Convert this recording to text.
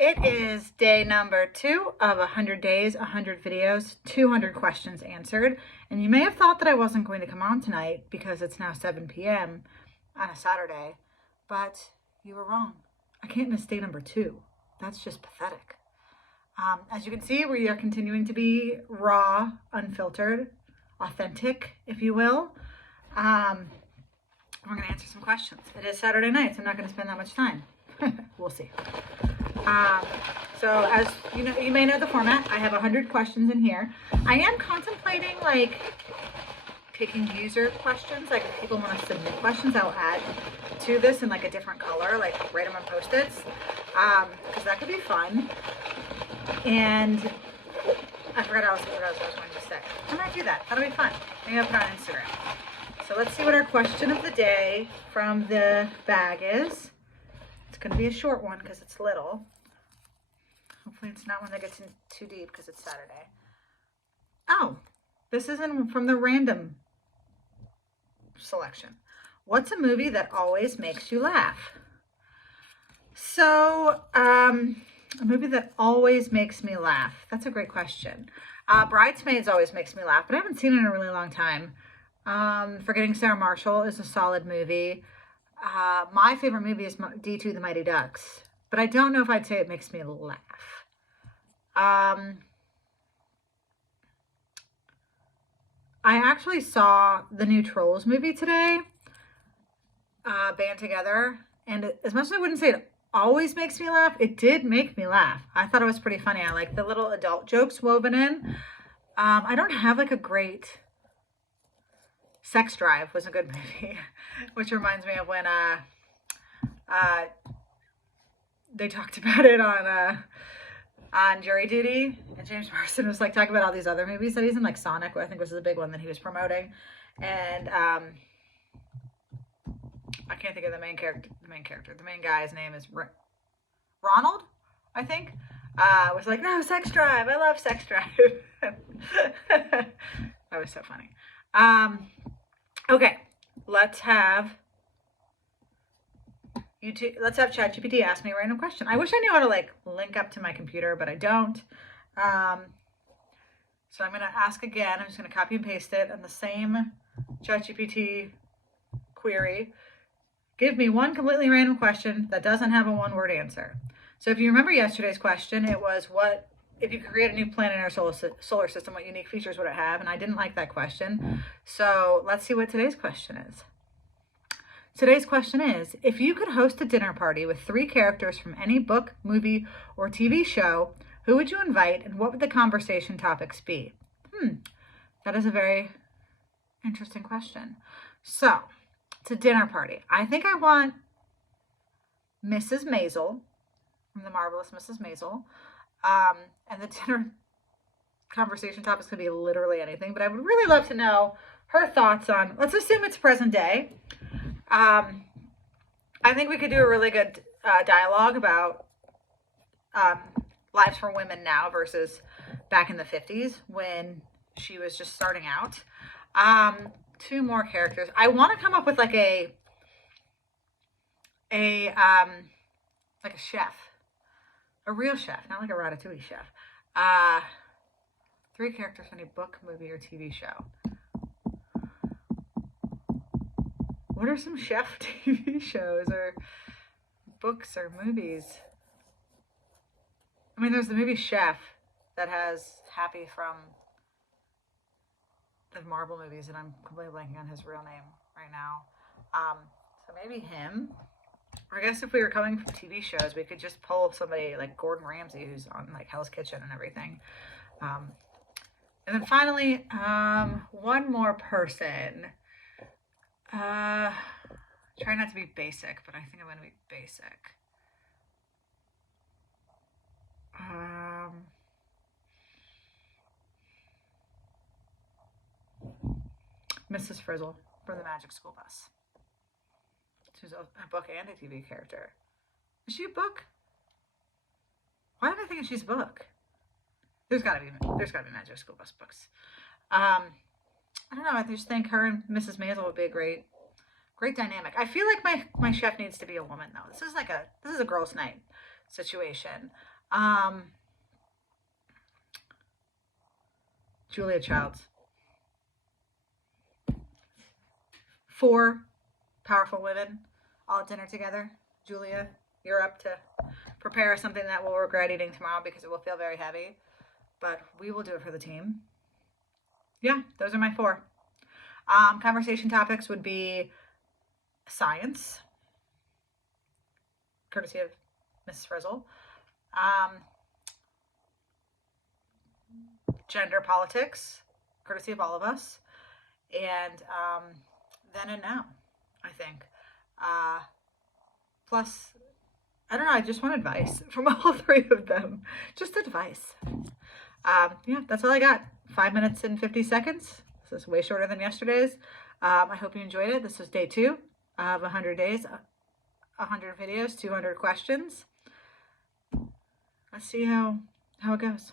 It is day number 2 of 100 days, 100 videos, 200 questions answered. And you may have thought that I wasn't going to come on tonight because it's now 7 p.m. on a Saturday, but you were wrong. I can't miss day number 2. That's just pathetic. As you can see, we are continuing to be raw, unfiltered, authentic, if you will. We're going to answer some questions. It is Saturday night, so I'm not going to spend that much time. We'll see. So as you know, you may know the format. I have 100 questions in here. I am contemplating picking user questions. Like if people want to submit questions, I'll add to this in like a different color, like write them on Post-its, because that could be fun. And I forgot what I was going to say. I might do that. That'll be fun. Maybe I'll put it on Instagram. So let's see what our question of the day from the bag is. It's going to be a short one because it's little. Hopefully it's not one that gets in too deep because it's Saturday. Oh, this is from the random selection. What's a movie that always makes you laugh? So, a movie that always makes me laugh. That's a great question. Bridesmaids always makes me laugh, but I haven't seen it in a really long time. Forgetting Sarah Marshall is a solid movie. My favorite movie is D2 The Mighty Ducks, but I don't know if I'd say it makes me laugh. I actually saw the new Trolls movie today, Band Together, and as much as I wouldn't say it always makes me laugh, it did make me laugh. I thought it was pretty funny. I like the little adult jokes woven in. I don't have like a great... Sex Drive was a good movie, which reminds me of when they talked about it on Jury Duty, and James Marsden was like talking about all these other movies that he's in, like Sonic, I think was the big one that he was promoting, and I can't think of the main character. The main guy's name is Ronald, I think. Was like, no, Sex Drive. I love Sex Drive. That was so funny. Okay, let's have ChatGPT ask me a random question. I wish I knew how to like link up to my computer, but I don't. So I'm going to ask again. I'm just going to copy and paste it on the same ChatGPT query. Give me one completely random question that doesn't have a one-word answer. So if you remember yesterday's question, it was if you could create a new planet in our solar system, what unique features would it have? And I didn't like that question. So let's see what today's question is. Today's question is, if you could host a dinner party with 3 characters from any book, movie, or TV show, who would you invite and what would the conversation topics be? That is a very interesting question. So, it's a dinner party. I think I want Mrs. Maisel from The Marvelous Mrs. Maisel. And the dinner conversation topics could be literally anything, but I would really love to know her thoughts on, let's assume it's present day. I think we could do a really good dialogue about lives for women now versus back in the 50s when she was just starting out. 2 more characters. I want to come up with like a chef. A real chef, not like a ratatouille chef. 3 characters from any book, movie, or TV show. What are some chef TV shows or books or movies? I mean, there's the movie Chef that has Happy from the Marvel movies, and I'm completely blanking on his real name right now. So maybe him. Or I guess if we were coming from TV shows, we could just pull somebody like Gordon Ramsay, who's on like Hell's Kitchen and everything. And then finally, one more person. Try not to be basic, but I think I'm going to be basic. Mrs. Frizzle from the Magic School Bus. She's a book and a TV character. Is she a book? Why am I thinking she's a book? There's gotta be Magic School Bus books. I don't know. I just think her and Mrs. Maisel would be a great dynamic. I feel like my chef needs to be a woman though. This is a girls' night. situation. Julia Childs. 4 powerful women all at dinner together. Julia, you're up to prepare something that we'll regret eating tomorrow because it will feel very heavy, but we will do it for the team. Yeah, those are my 4. Conversation topics would be science, courtesy of Mrs. Frizzle. Gender politics, courtesy of all of us. And then and now, I think. Plus, I don't know, I just want advice from all 3 of them. Just advice. Yeah, that's all I got. 5 minutes and 50 seconds. This is way shorter than yesterday's. I hope you enjoyed it. This was day 2 of 100 days, 100 videos, 200 questions. Let's see how it goes.